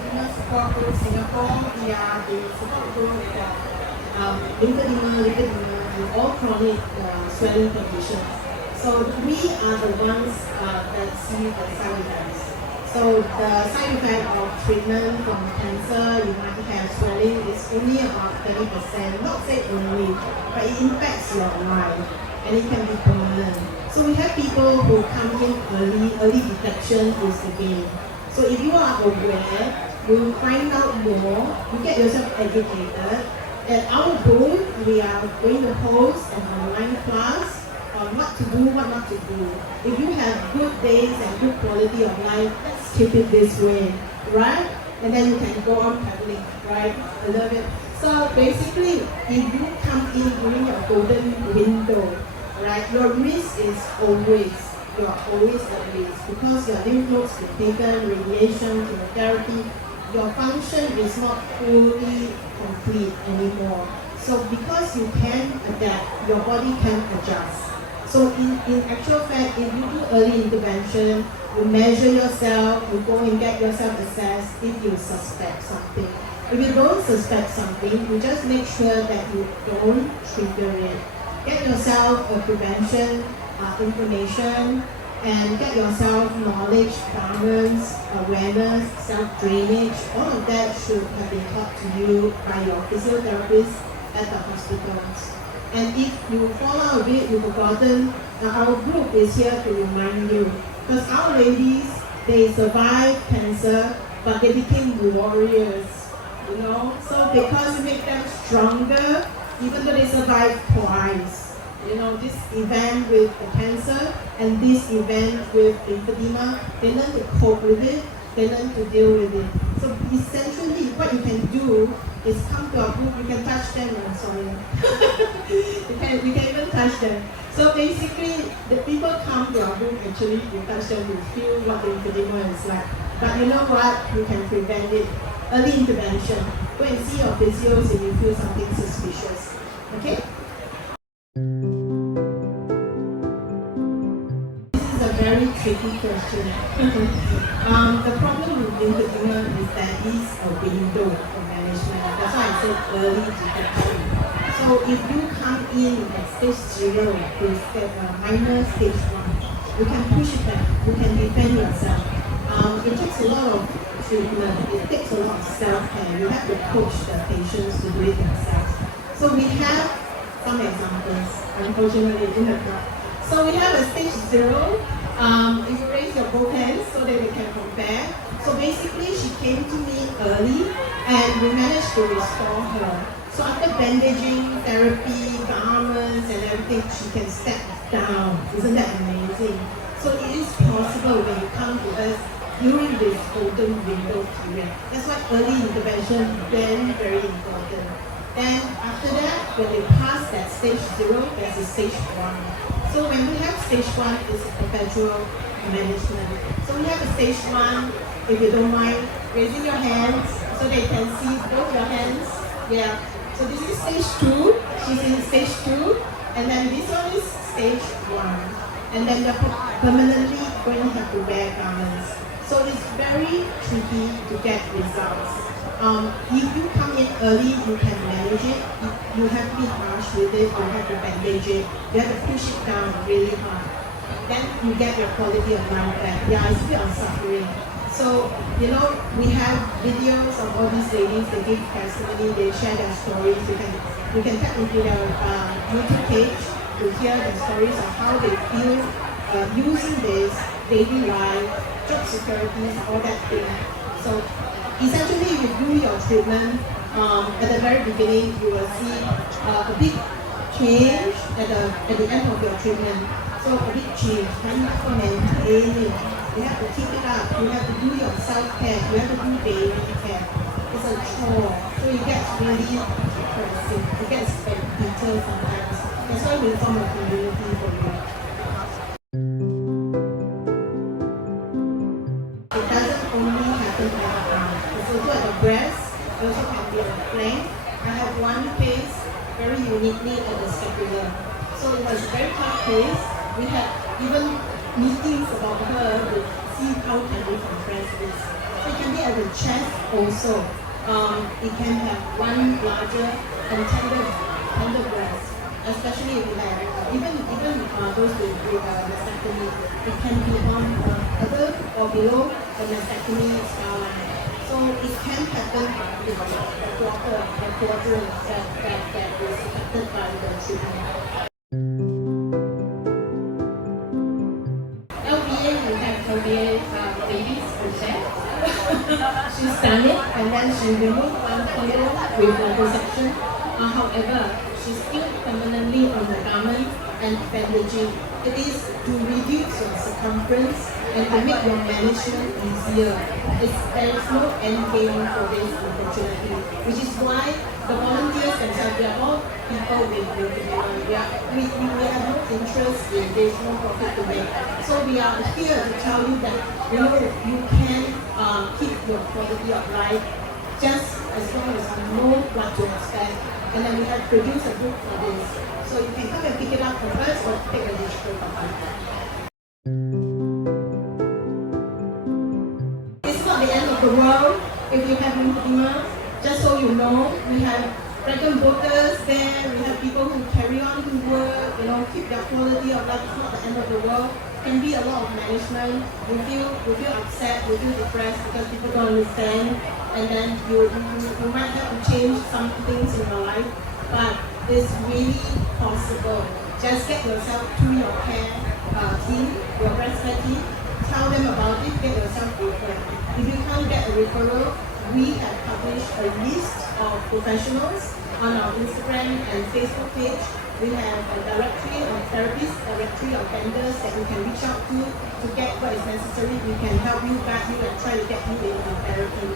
lymphedema support group Singapore. We are the support group for lymphedema, lipoedema, and all chronic swelling conditions. So we are the ones that see the side effects. So the side effect of treatment from cancer, you might have swelling, is only about 30%, not say only, but it impacts your life and it can be permanent. So we have people who come in early detection is the game. So if you are aware, you find out more, you get yourself educated. At our booth, we are going to host an online class on what to do, what not to do. If you have good days and good quality of life, let's keep it this way, right? And then you can go on traveling, right? I love it. So basically, if you come in during your golden window, right, your risk is always, you're always at risk because your lymph nodes get taken, radiation, chemotherapy, your function is not fully complete anymore. So because you can adapt, your body can adjust. So in actual fact, if you do early intervention, you measure yourself, you go and get yourself assessed if you suspect something. If you don't suspect something, you just make sure that you don't trigger it. Get yourself a prevention information and get yourself knowledge, balance, awareness, self-drainage. All of that should have been taught to you by your physiotherapist at the hospitals. And if you fall out of it, you've forgotten, our group is here to remind you. Because our ladies, they survived cancer, but they became warriors, you know. So because you make them stronger, even though they survived twice. You know, this event with the cancer and this event with lymphedema, they learn to cope with it, they learn to deal with it. So essentially, what you can do is come to our group, you can touch them, I'm sorry. you can even touch them. So basically, the people come to our group, actually, you touch them, you feel what the lymphedema is like. But you know what? You can prevent it. Early intervention. Go and see your physios if you feel something suspicious. Okay? This is a very tricky question. The problem with lymphedema is that it's a window for management. That's why I said early detection. So if you come in at stage 0 with minor stage 1, you can push it back, you can defend yourself. It takes a lot of treatment, it takes a lot of self-care. You have to coach the patients to do it themselves. So we have some examples, unfortunately in the crowd. So we have a stage 0. If you raise your both hands so that we can compare. So basically she came to me early and we managed to restore her. So after bandaging, therapy, garments and everything, she can step down. Isn't that amazing? So it is possible when you come to us during this golden window period. That's why early intervention is very, very important. Then after that, when they pass that stage 0, there's a stage 1. So when we have stage 1, it's a perpetual management. So we have a stage 1, if you don't mind, raising your hands so they can see both your hands. Yeah. So this is stage 2, she's in stage 2, and then this one is stage 1. And then they're permanently going to have to wear garments. So it's very tricky to get results. If you come in early, you can manage it. You have to be harsh with it, you have to bandage it, you have to push it down really hard. Then you get your quality of life back. Yeah, it's a bit of suffering. So, you know, we have videos of all these ladies, they give testimony, they share their stories. You can tap into their YouTube page to hear the stories of how they feel using this daily life, job security, all that thing. So essentially, if you do your treatment, at the very beginning, you will see a big change at the end of your treatment. So a big change, but you have to maintain it. You have to keep it up. You have to do your self-care. You have to do daily care. It's a chore. So it gets really depressing. It gets bitter sometimes. That's why we form a community for you. It doesn't only happen at the arm. It's also at the breast. It also can be at the flank. I have one case very uniquely at the scapula. So it was a very tough case. We had even meetings about her to see how can we compress this. So it can be at the chest also. It can have one larger and tender breast, especially if you have even those with mastectomy. It can be on above or below the mastectomy skyline. So it can happen in the quadrant that is affected by the treatment. LVA, we have LVA babies per se. She's done it and then she removed one corner with liposuction. However, she's still permanently on the garment and bandaging. It is to reduce your circumference and to make your management easier. There is no end game for this, unfortunately, which is why the volunteers themselves, they are all people with lymphedema. We have no interest in this, no profit to make. So we are here to tell you that you can keep your quality of life just as long as you know what to expect. And then we have produced a book for this. So you can come and pick it up from us or take a digital copy. It's not the end of the world if you have lymphedema. Just so you know, we have pregnant voters there, we have people who carry on to work, keep their quality of life. It's not the end of the world. It can be a lot of management. You feel upset, you feel depressed because people don't understand, and then you might have to change some things in your life, but it's really possible. Just get yourself to your care team, your breast care team, tell them about it, get yourself referred. If you can't get a referral, we have published a list of professionals on our Instagram and Facebook page. We have a directory of therapists, directory of vendors that you can reach out to get what is necessary. We can help you, guide you, and try to get you into therapy.